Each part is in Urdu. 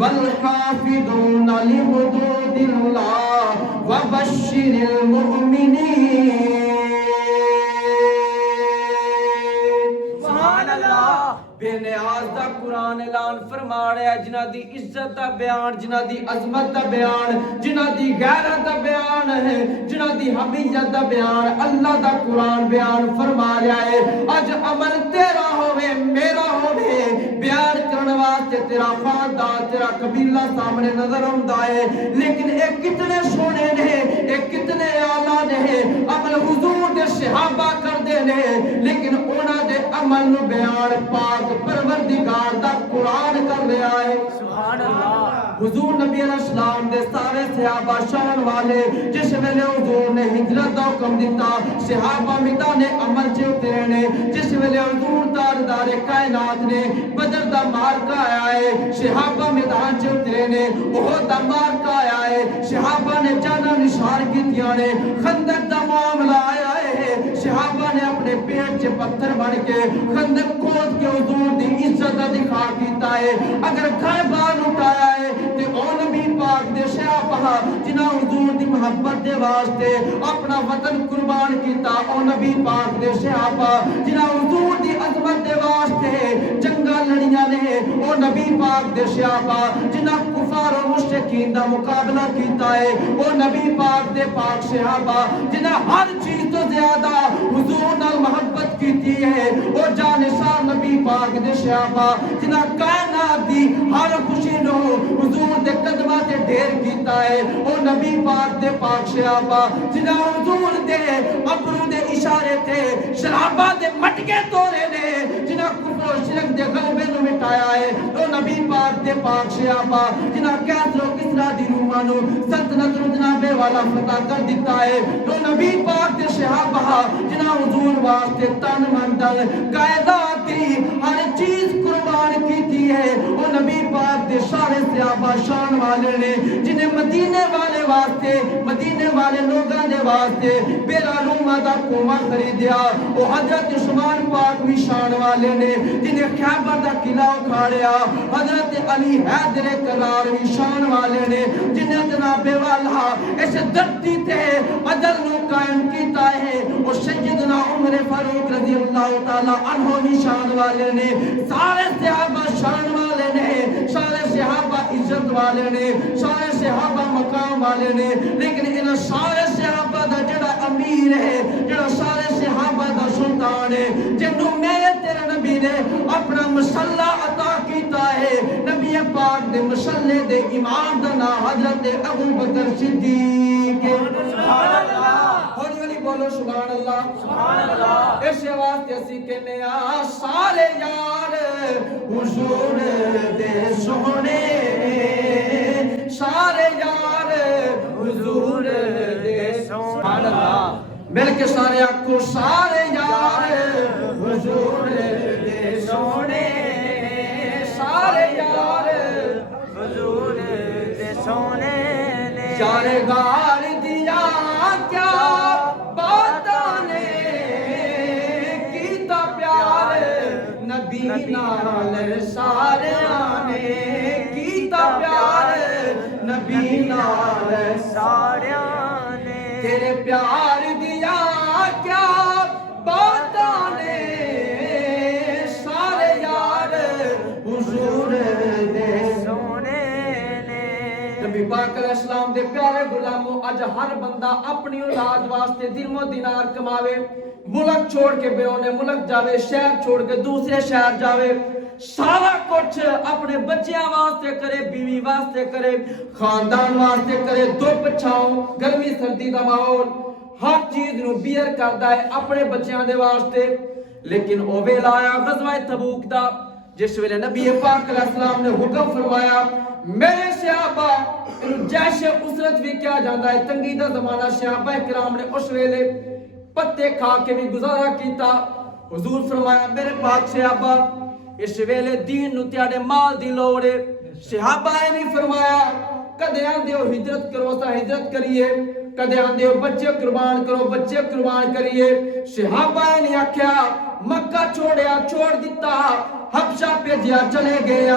والحافظون لحدود اللہ وبشر المؤمنین. سبحان اللہ. بے نیاز دا قرآن اعلان فرما رہا ہے جنہ دی عزت دا بیان، جنہ دی عظمت دا بیان، جنہ دی غیرت دا بیان ہے، جنہ دی حمیت دا بیان اللہ دا قرآن بیان فرما رہا ہے. اج عمل تیرا ہوئے میرا ہوئے بیان کرنے واسطے تیرا خاندان تیرا قبیلہ سامنے نظر آتا ہے، لیکن اے کتنے سونے نے، اے کتنے اعلیٰ نے عمل حضور دے صحابہ کر دے نے، لیکن انہاں دے عمل نو بیان پاک پروردگار دا قرآن کر رہا ہے. سبحان اللہ. حضور نبی علیہ السلام دے سارے صحابہ شان والے جس ویلے حضور نے ہجرت دا حکم دیتا صحابہ میدان عمل چ اترے نے، جس ویلے حضور تاجدار کائنات نے بدر دا مارکا آیا ہے صحابہ میدان چ اترے نے، احد دا مارکا آیا ہے صحابہ نے جانا نثار کیتیاں نے، خندق دا معاملہ آیا ہے صحابہ نے اپنے پیٹ چ پتھر بن کے خندق کھود کے حضور دی عزت دا دکھا کیتا ہے. اگر گھر بار اٹھایا ہے تے او نبی پاک دے صحابہ جنہاں حضور دی محبت دے واسطے اپنا وطن قربان کیتا، او نبی پاک دے صحابہ جنہاں حضور دی عظمت دے واسطے جنگاں لڑیاں نے، او نبی پاک دے صحابہ جنہاں کفار و مشرکین دا مقابلہ کیتا ہے، او نبی پاک دے پاک صحابہ جنہاں ہر چیز تو زیادہ حضور نال محبت کیتی ہے، او جانثار نبی پاک دے صحابہ جنہاں کائنات دی ہر خوشی نو حضور دے قدماں تے ڈھیر کیتا ہے، او نبی پاک دے پاک صحابہ جنہاں حضور دے ابرو دے اشارے تے شرابہ دے مٹکے توڑے نے، جنہاں کفر و شرک دے غلبے نو مٹایا ہے، او نبی پاک دے پاک صحابہ جنہاں کیسر و کسرا دی روحاں نو سلطنت نو جناب والا فتح کر دیتا ہے، او نبی پاک دے صحابہ جنہاں حضور واسطے تن من دل قائدات دی ہر چیز قربان کیتی ہے، او نبی پاک دے سارے صحابہ شان والے نے جنہیں مدینے والے واسطے مدینے والے لوگاں دے واسطے بیرا روما دا کوما خریدیا، او حضرت عثمان پاک بھی شان والے نے جنہیں خیبر دا قلعہ اکھاڑیا، حضرت علی حیدر کرار بھی شان والے نے جنہیں جناب والا اس دھرتی تے عدل نو قائم کیتا ہے، او سیدنا عمر فاروق رضی اللہ تعالی عنہ بھی شان والے نے، سارے صحابہ شان والے نے، سارے صحابہ عزت والے نے، سارے صحابہ مقام والے نے، لیکن ان سارے صحابہ دا جڑا امیر ہے، جڑا سارے صحابہ دا سلطان ہے، جنہوں میرے تیرے نبی نے اپنا مسلح عطا کیتا ہے، نبی پاک دے مسلح دے امام دا نام حضرت ابو بکر صدیق. سبحان اللہ. ہولی ہولی بولو سبحان اللہ. سبحان اللہ. اس واسطے اسی کہنے آ سارے یار حضور دے سونے، سارے یار حضور دے سبحان اللہ. مل کے سارے آکھو سارے یار حضور دے سونے، سارے یار حضور دے سونے نے چارے غار دیا کیا باتاں نے کیتا پیار نبی نال سارے نے کیتا پیار نبی نال سارے نے تیرے پیار دیا کیا باتاں نے سارے یار حضور دے سونے نے. نبی پاک علیہ السلام دے پیارے غلاموں اج ہر بندہ اپنی اولاد واسطے درہم و دینار کماوے، ملک چھوڑ کے بیرون ملک جاوے، شہر چھوڑ کے دوسرے شہر جاوے، سارا کچھ اپنے بچیاں واسطے کرے، بیوی واسطے کرے، خاندان واسطے کرے، دھوپ چھاؤں گرمی سردی دا ماحول ہر چیز نو بیئر کردا ہے اپنے بچیاں دے واسطے. لیکن او ویلا آیا غزوہ تبوک دا جس ویلے نبی پاک علیہ السلام نے حکم فرمایا میرے صحابہ انہوں جیش اسرت بھی کیا جاندہ ہے، تنگی دا زمانہ صحابہ کرام نے اس ویلے پتے کھا کے بھی گزارا کیتا. حضور فرمایا میرے پاک صحابہ اس ویلے دین نو تیاڑے مال دی لوڑے. صحابہ نے فرمایا کدے آندے ہو ہجرت کرو سا ہجرت کریے، کدے آندے ہو بچے قربان کرو بچے قربان کریے. صحابہ نے آکھیا مکہ چھوڑیا چھوڑ دیتا، حبشہ پہ جیا چلے گیا،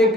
1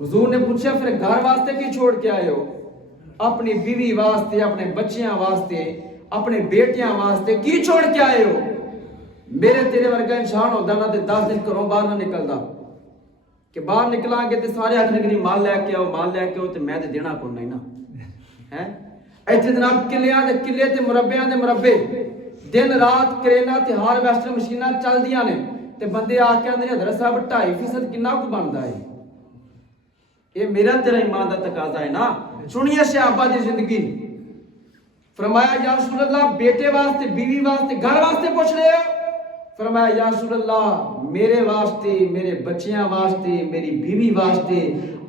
حضور نے پوچھا پھر گھر واسطے کی چھوڑ کے آئے ہو؟ اپنی بیوی واسطے، اپنے بچیاں واسطے، اپنے بیٹیاں واسطے کی چھوڑ کے آئے ہو؟ میرے تیرے ورگا انسان ہوتا نا تے 10 دن گھروں باہر نہ نکلدا، کہ باہر نکلاں گے تے سارے آکھنے کہ مال لے کے آؤ، مال لے کے آؤ، تے میں تے دینا کوئی نہیں نا ہے۔ ایتھے جناب کلیاں دے کلے تے مربیاں دے مربے، دن رات کرینا تے ہارویسٹر مشیناں چلدیاں نے، تے بندے آ کے آندے نے حضرت صاحب 2.5% کنا کو بندا ہے؟ یہ میرا تیرا ایمان دا تقاضا ہے نا۔ سنیے صحابہ دی زندگی، فرمایا یا رسول اللہ بیٹے واسطے، بیوی واسطے، گھر واسطے پوچھ رہے ہو؟ فرمایا یا رسول اللہ میرے واسطے، میرے بچیاں واسطے، میری بیوی واسطے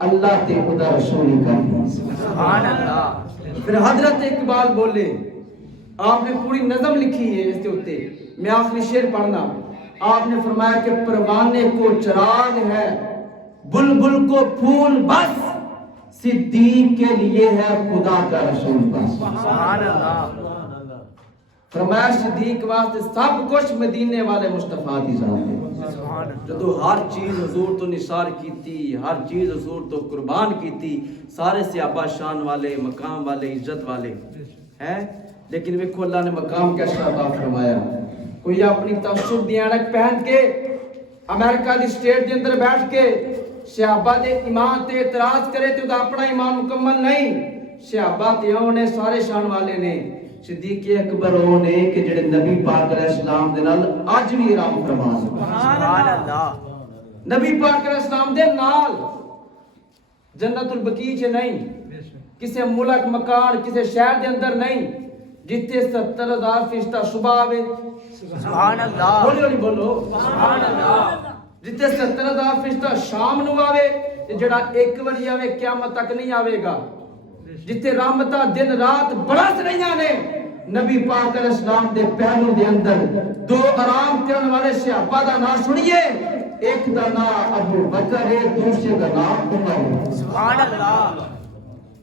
اللہ تے خدا رسول کا سبحان اللہ۔ پھر حضرت اقبال بولے، آپ نے پوری نظم لکھی ہے اس کے اوتے، میں آخری شعر پڑھنا۔ آپ نے فرمایا کہ پروانے کو چراغ ہے، بلبل کو پھول بس، صدیق کے لیے ہے خدا کا رسول بس۔ سبحان اللہ۔ فرمایا صدیق واسطے سب کچھ مدینے والے مصطفیٰ دی ذات ہے۔ سبحان اللہ۔ جدو ہر چیز حضور تو نثار کیتی، ہر چیز حضور تو قربان کیتی، سارے صحابہ شان والے، مقام والے، عزت والے ہیں، لیکن ویکھو اللہ نے مقام کیسا عطا فرمایا۔ کوئی اپنی تعصب دی اینک پہن کے امریکہ دی سٹیٹ دے اندر بیٹھ کے صحابہ دے ایمان تے اعتراض کرے تے دا اپنا ایمان مکمل نہیں۔ صحابہ تے اونے سارے شان والے نے، صدیق اکبر اونے کہ جڑے نبی پاک علیہ السلام دے نال اج بھی رام فرمان۔ سبحان اللہ۔ نبی پاک علیہ السلام دے نال جنت البقیع چ نہیں، کسے ملک مکان کسے شہر دے اندر نہیں، جتھے 70,000 فرشتہ صبح آوے، سبحان اللہ۔ بولو نہیں بولو، سبحان اللہ۔ جتھے 70,000 فرشتہ شام نو آوے تے جڑا ایک واری آوے قیامت تک نہیں آوے گا، جتھے رحمتاں دن رات برس رہیاں نے، نبی پاک علیہ السلام دے پہلو دے اندر دو آرام کرن والے صحابہ دا نام سنیے، ایک دا نام ابو بکر ہے، دوسرے دا نام عمر ہے۔ سبحان اللہ۔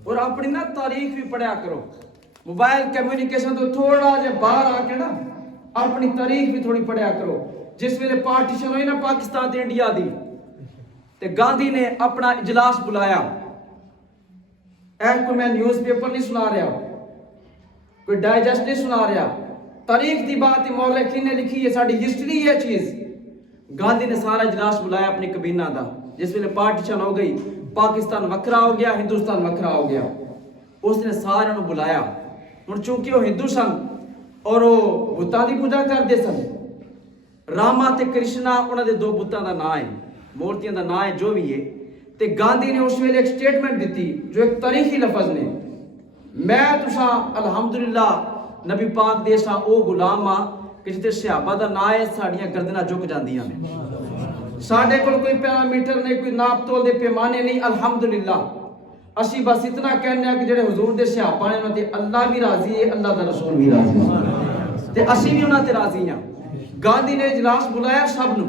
اور اپنی نا تاریخ بھی پڑھیا کرو، موبائل کمیونیکیشن تو تھوڑا جے باہر آ کے نا اپنی تاریخ بھی تھوڑی پڑھیا کرو۔ جس ویلے پارٹیشن ہوئی نا پاکستان تے انڈیا دی، تے گاندھی نے اپنا اجلاس بلایا، کوئی میں نیوز پیپر نہیں سنا رہا، کوئی ڈائجسٹ نہیں سنا رہا، تاریخ دی بات مورخین نے لکھی ہے، ساری ہسٹری یہ چیز۔ گاندھی نے سارا اجلاس بلایا اپنی کابینہ دا، جس ویلے پارٹیشن ہو گئی، پاکستان وکھرا ہو گیا، ہندوستان وکھرا ہو گیا، اس نے سارے نو بلایا۔ ہن چونکہ وہ ہندو سن اور وہ بتاں دی پوجا کردے سن، راما تے کرشنا انہاں دے دو بتاں دا نام ہے، مورتیاں دا نام ہے جو بھی ہے، تے گاندھی نے اس ویلے ایک سٹیٹمنٹ دیتی جو ایک تاریخی لفظ نے، میں تساں الحمدللہ نبی پاک دے ساں او غلام ہاں کہ جتے صحابہ دا نام ہے ساڈیاں گردناں جھک جاندیاں نے، ساڈے کول کوئی پیرامیٹر نہیں، کوئی ناپ تول دے پیمانے نہیں، الحمدللہ اسی بس اتنا کہنے ہیں کہ جڑے حضور دے صحابہ نے انہاں تے اللہ بھی راضی ہے، اللہ دا رسول بھی راضی ہے، تے اسی بھی انہاں تے راضی ہیں۔ گاندھی نے اجلاس بلایا سب نو،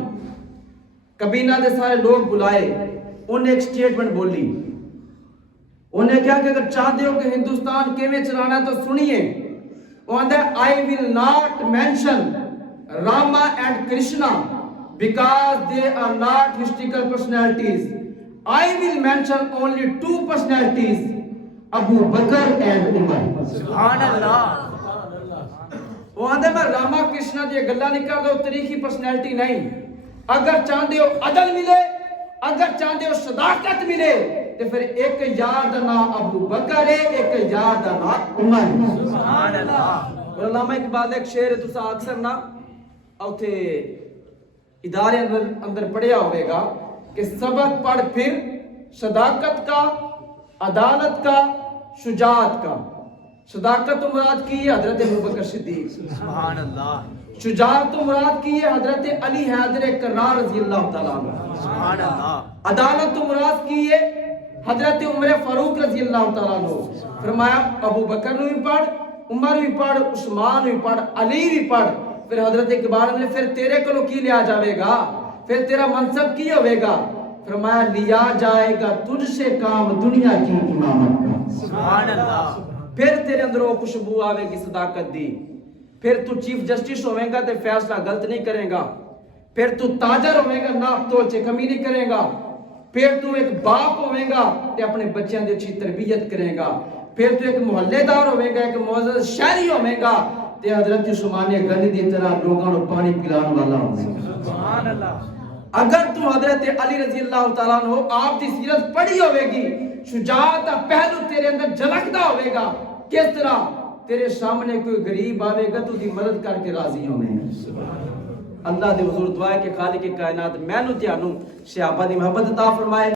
کابینہ دے سارے لوگ بلائے، انہیں ایک سٹیٹمنٹ بولی، انہیں کہا کہ اگر چاہتے ہو کہ ہندوستان کیویں چلانا ہے تو سنیے، وہ آندہ I will not mention Rama and Krishna because they are not historical personalities. I will mention only two personalities, Abu Bakr and Umar. سبحان اللہ۔ وہ آندہ میں راما کرشنا دی گلہ نہیں کر دو، تاریخی پرسنالٹی نہیں، اگر چاہتے ہو عدل ملے، اگر چاہتے ہو صداقت ملے تو پھر ایک یار دا نام ابو بکر ہے، ایک یار دا نام عمر ہے۔ سبحان اللہ۔ اور علامہ اقبال ایک شعر ہے تسا اکثر نا اوتھے ادارے اندر پڑھیا ہوئے گا کہ سبق پڑھ پھر صداقت کا، عدالت کا، شجاعت کا۔ صداقت تو مراد کی ہے حضرت ابوبکر صدیق، سبحان اللہ۔ شجاعت تو مراد کی ہے حضرت علی حیدر کرار رضی اللہ تعالیٰ عنہ، سبحان اللہ۔ عدالت تو مراد کی ہے حضرت عمر فاروق رضی اللہ تعالیٰ عنہ۔ فرمایا ابو بکر نو بھی پڑھ، عمر بھی پڑھ، عثمان بھی پڑھ، علی بھی پڑھ۔ پھر حضرت اقبال نے پھر تیرے کو کی لیا جاوے گا، پھر تیرا منصب کی ہوئے گا؟ فرمایا لیا جائے گا تجھ سے کام دنیا کی امامت کا۔ سبحان اللہ۔ پھر تیرے اندر وہ خوشبو آوے گی صداقت دی، پھر تو چیف جسٹس ہوئے گا تے فیصلہ غلط نہیں کرے گا، پھر تو تاجر ہوئے گا ناپ تول سے کمی نہیں کرے گا، پھر تو ایک باپ ہوے گا تے اپنے بچیاں دی اچھی تربیت کرے گا، پھر تو ایک محلے دار ہوے گا، ایک معزز شہری ہوے گا تے حضرت عثمان غنی دی طرح لوگاں نوں پانی پلان والا ہوے گا۔ سبحان اللہ۔ اگر تو حضرت علی رضی اللہ تعالیٰ عنہ آپ دی سیرت پڑھی ہوے گی، شجاعت دا پہلو تیرے اندر جھلکدا ہوے گا، کس طرح تیرے سامنے کوئی غریب آوے گا تو دی مدد کر کے راضی ہوے گا۔ اللہ دے حضور دعا ہے کہ خالق کائنات مینوں تے انوں صحابہ دی محبت عطا فرمائے۔